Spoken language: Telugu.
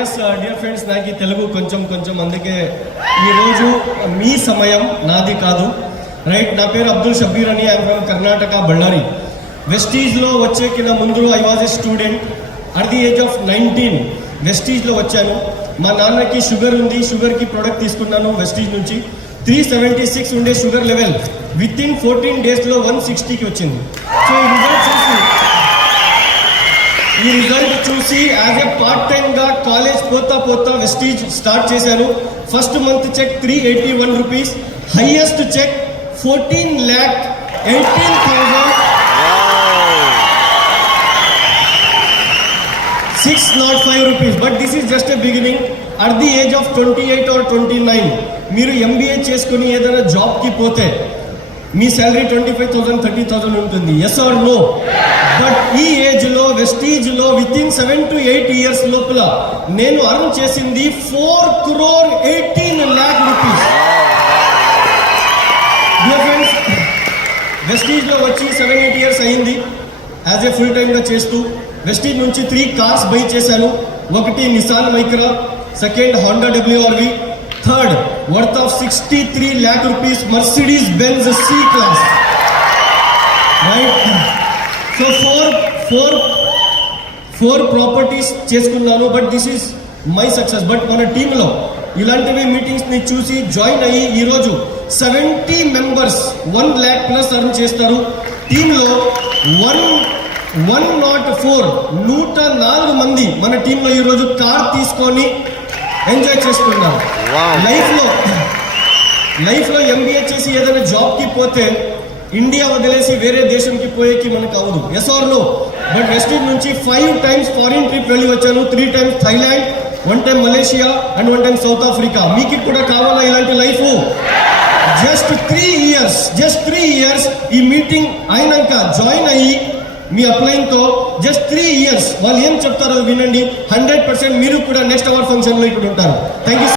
ఎస్ డియర్ ఫ్రెండ్స్, నాకు ఈ తెలుగు కొంచెం అందుకే ఈరోజు మీ సమయం నాది కాదు. రైట్, నా పేరు అబ్దుల్ షబీర్ అని, ఐఎమ్ ఫ్రమ్ కర్ణాటక, బళ్ళారి. వెస్టీజ్లో వచ్చే కింద ముందు I was a student at the age of 19. వెస్టీజ్లో వచ్చాను. మా నాన్నకి షుగర్ ఉంది, షుగర్కి ప్రోడక్ట్ తీసుకున్నాను వెస్టీజ్ నుంచి. 376 ఉండే షుగర్ లెవెల్ విత్ ఇన్ 14 డేస్లో 160కి వచ్చింది. సో ఈ రిజల్ట్ చూసి యాజ్ ఎ పార్ట్ టైమ్గా కాలేజ్ పోతా వెస్టీజ్ స్టార్ట్ చేశాను. First month cheque 381 rupees, highest cheque 14,18,605 rupees. But this is just a beginning. At the age of 28 or 29 మీరు ఎంబీఏ చేసుకుని ఏదైనా జాబ్కి పోతే మీ శాలరీ 25,000 30,000 ఉంటుంది. Yes or no? బట్ ఈ ఏజ్లో వెస్టీజ్లో విత్ ఇన్ 7 to 8 years లోపల నేను అర్న్ చేసింది 4,18,00,000 రూపీస్. డియర్ ఫ్రెండ్స్, వెస్టీజ్లో వచ్చి 7-8 years అయింది యాజ్ ఏ ఫుల్ టైమ్గా చేస్తూ. వెస్టీజ్ నుంచి 3 కార్స్ బై చేశాను. ఒకటి Nissan Micra, second Honda WRV, third worth of 63 lakh rupees Mercedes Benz C class. Right, so four properties చేసుకున్నాను. But this is my success. But మన టీంలో ఇలాంటివి మీటింగ్స్ని చూసి జాయిన్ అయ్యి ఈరోజు 70 members 1 lakh plus అర్న్ చేస్తారు. టీంలో 104 మంది మన టీంలో ఈరోజు కార్ తీసుకొని ఎంజాయ్ చేస్తున్నారు. లైఫ్లో ఎంబీఏ చేసి ఏదైనా జాబ్కి పోతే ఇండియా వదిలేసి వేరే దేశంకి పోయేకి మనకు అవదు. Yes or no? But Vestige నుంచి 5 times ఫారిన్ ట్రిప్ వెళ్ళి వచ్చాను. 3 times Thailand, 1 time Malaysia and 1 time South Africa. మీకు కూడా కావాలా ఇలాంటి లైఫ్? జస్ట్ 3 years ఈ మీటింగ్ అయినాక జాయిన్ అయ్యి మీ అప్లైన్తో జస్ట్ 3 years వాళ్ళు ఏం చెప్తారో వినండి. 100% మీరు కూడా నెక్స్ట్ అవర్ ఫంక్షన్లో ఇక్కడ ఉంటారు. Thank you.